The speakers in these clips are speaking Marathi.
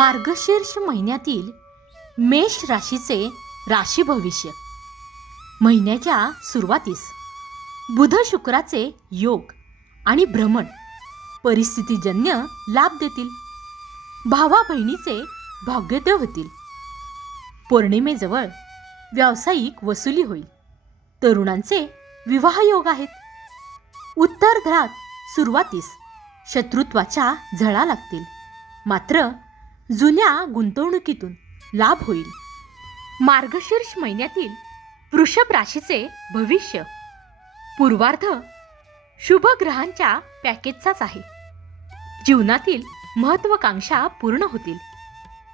मार्गशीर्ष महिन्यातील मेष राशीचे राशी भविष्य. महिन्याच्या सुरुवातीस बुध शुक्राचे योग आणि भ्रमण परिस्थितीजन्य लाभ देतील. भावा बहिणीचे भाग्योदय होतील. पौर्णिमेजवळ व्यावसायिक वसुली होईल. तरुणांचे विवाह योग आहेत. उत्तरध्रात सुरुवातीस शत्रुत्वाच्या झळा लागतील. मात्र जुन्या गुंतवणुकीतून लाभ होईल. मार्गशीर्ष महिन्यातील वृषभ राशीचे भविष्य. पूर्वार्ध शुभ ग्रहांच्या पॅकेजचाच आहे. जीवनातील महत्वाकांक्षा पूर्ण होतील.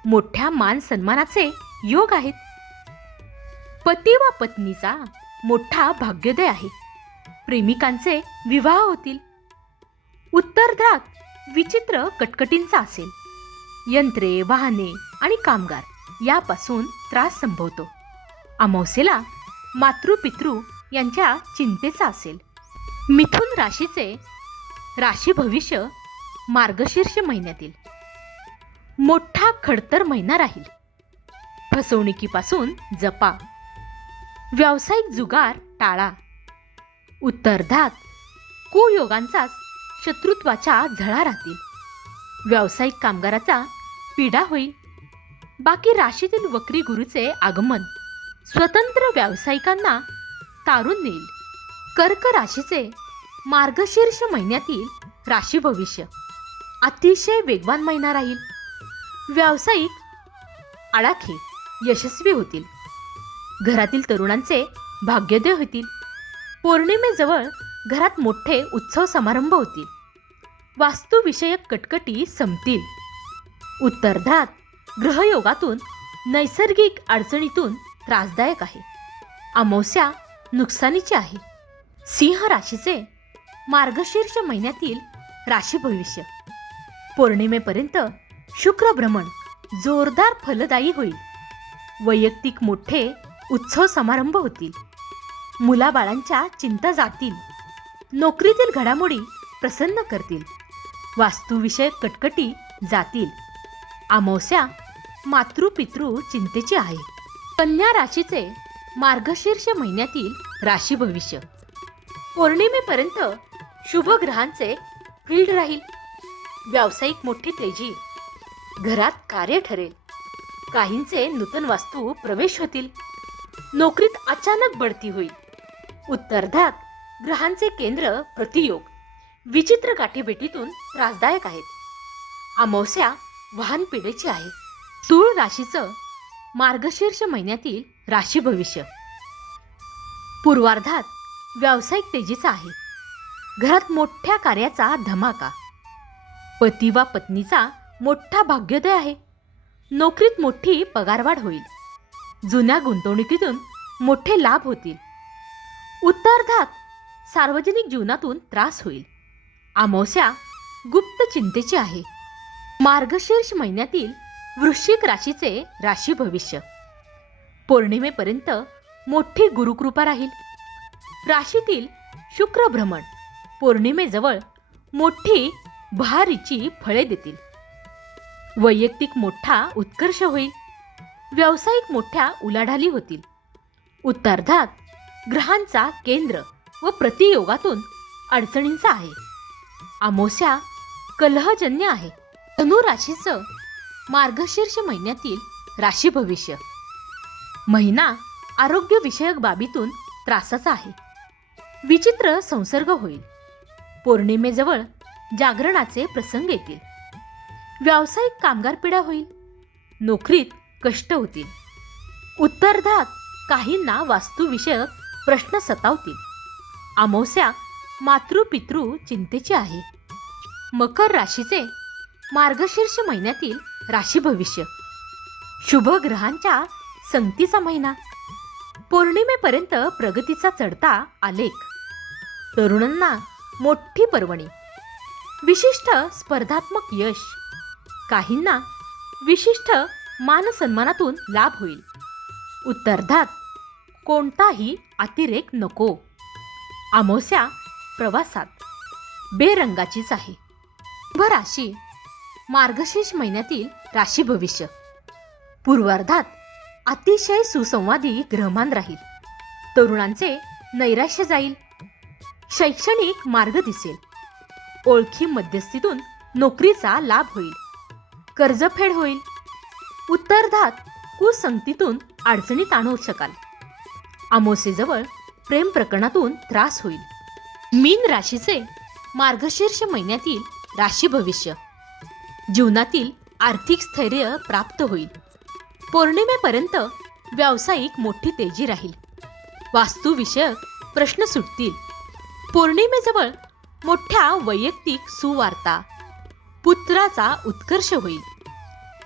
मोठ्या मान सन्मानाचे योग आहेत. पती व पत्नीचा मोठा भाग्योदय आहे. प्रेमिकांचे विवाह होतील. उत्तरध्रात विचित्र कटकटींचा असेल. यंत्रे वाहने आणि कामगार यापासून त्रास संभवतो. अमावस्येला मातृपितृ यांच्या चिंतेचा असेल. मिथुन राशीचे राशी भविष्य मार्गशीर्ष महिन्यातील. मोठा खडतर महिना राहील. फसवणुकीपासून जपा. व्यावसायिक जुगार टाळा. उत्तरधात कुयोगांचाच शत्रुत्वाच्या झळा राहतील. व्यावसायिक कामगाराचा पीडा होईल बाकी राशीतील वक्री गुरुचे आगमन. स्वतंत्र व्यावसायिकांना तारून नेईल. कर्क राशीचे मार्गशीर्ष महिन्यातील राशी भविष्य. अतिशय वेगवान महिना राहील. व्यावसायिक आडाखे यशस्वी होतील. घरातील तरुणांचे भाग्योदय होतील. पौर्णिमेजवळ घरात मोठे उत्सव समारंभ होतील. वास्तुविषयक कटकटी संपतील. उत्तरधात ग्रहयोगातून नैसर्गिक अडचणीतून त्रासदायक आहे. अमावस्या नुकसानीची आहे. सिंह राशीचे मार्गशीर्ष महिन्यातील राशी भविष्य. पौर्णिमेपर्यंत शुक्र भ्रमण जोरदार फलदायी होईल. वैयक्तिक मोठे उत्सव समारंभ होतील. मुलाबाळांच्या चिंता जातील. नोकरीतील घडामोडी प्रसन्न करतील. वास्तुविषयक कटकटी जातील. अमावस्या मातृपितृ चिंतेची आहे. कन्या राशीचे मार्गशीर्ष महिन्यातील राशी भविष्य. पौर्णिमेपर्यंत शुभ ग्रहांचे फील्ड राहील. व्यावसायिक मोठी तेजी. घरात कार्य ठरेल. काहींचे नूतन वास्तू प्रवेश होतील. नोकरीत अचानक बढती होईल. उत्तरधात ग्रहांचे केंद्र प्रतियोग. विचित्र गाठीभेटीतून त्रासदायक आहेत. अमावस्या वाहन पिढीची आहे. तूळ राशीचं मार्गशीर्ष महिन्यातील राशी भविष्य. पूर्वार्धात व्यावसायिक तेजीचा आहे. घरात मोठ्या कार्याचा धमाका. पती वा पत्नीचा मोठा भाग्योदय आहे. नोकरीत मोठी पगारवाढ होईल. जुन्या गुंतवणुकीतून मोठे लाभ होतील. उत्तरार्धात सार्वजनिक जीवनातून त्रास होईल. अमावस्या गुप्त चिंतेची आहे. मार्गशीर्ष महिन्यातील वृश्चिक राशीचे राशी भविष्य. पौर्णिमेपर्यंत मोठी गुरुकृपा राहील. राशीतील शुक्र भ्रमण पौर्णिमेजवळ मोठी भारीची फळे देतील. वैयक्तिक मोठा उत्कर्ष होईल. व्यावसायिक मोठ्या उलाढाली होतील. उत्तरार्धात ग्रहांचा केंद्र व प्रतियोगातून अडचणींचा आहे. आमोस्या कलहजन्य आहे. धनु राशीचं मार्गशीर्ष महिन्यातील राशी भविष्य. महिना आरोग्यविषयक बाबीतून त्रासाचा आहे. विचित्र संसर्ग होईल. पौर्णिमेजवळ जागरणाचे प्रसंग येतील. व्यावसायिक कामगार पिढा होईल. नोकरीत कष्ट होतील. उत्तरधात काहींना वास्तुविषयक प्रश्न सतावतील. अमावस्या मातृपितृ चिंतेची आहे. मकर राशीचे मार्गशीर्ष महिन्यातील राशी भविष्य. शुभ ग्रहांच्या संगतीचा महिना. पौर्णिमेपर्यंत प्रगतीचा चढता आलेख. तरुणांना मोठी पर्वणी. विशिष्ट स्पर्धात्मक यश. काहींना विशिष्ट मानसन्मानातून लाभ होईल. उत्तरार्धात कोणताही अतिरेक नको. अमावस्या प्रवासात बेरंगाचीच आहे. शुभ राशी मार्गशीर्ष महिन्यातील राशी भविष्य. पूर्वार्धात अतिशय सुसंवादी ग्रहमान राहील. तरुणांचे नैराश्य जाईल. शैक्षणिक मार्ग दिसेल. ओळखी मध्यस्थीतून नोकरीचा लाभ होईल. कर्जफेड होईल. उत्तरधात कुसंगतीतून अडचणीत आणू शकाल. आमोसेजवळ प्रेम प्रकरणातून त्रास होईल. मीन राशीचे मार्गशीर्ष महिन्यातील राशी भविष्य. जीवनातील आर्थिक स्थैर्य प्राप्त होईल. पौर्णिमेपर्यंत व्यावसायिक मोठी तेजी राहील. वास्तुविषयक प्रश्न सुटतील. पौर्णिमेजवळ मोठ्या वैयक्तिक सुवार्ता पुत्राचा उत्कर्ष होईल.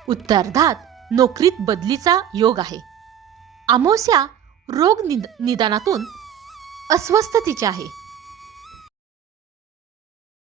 उत्तरार्धात नोकरीत बदलीचा योग आहे. अमावस्या रोग निद निदानातून अस्वस्थतेचे आहे.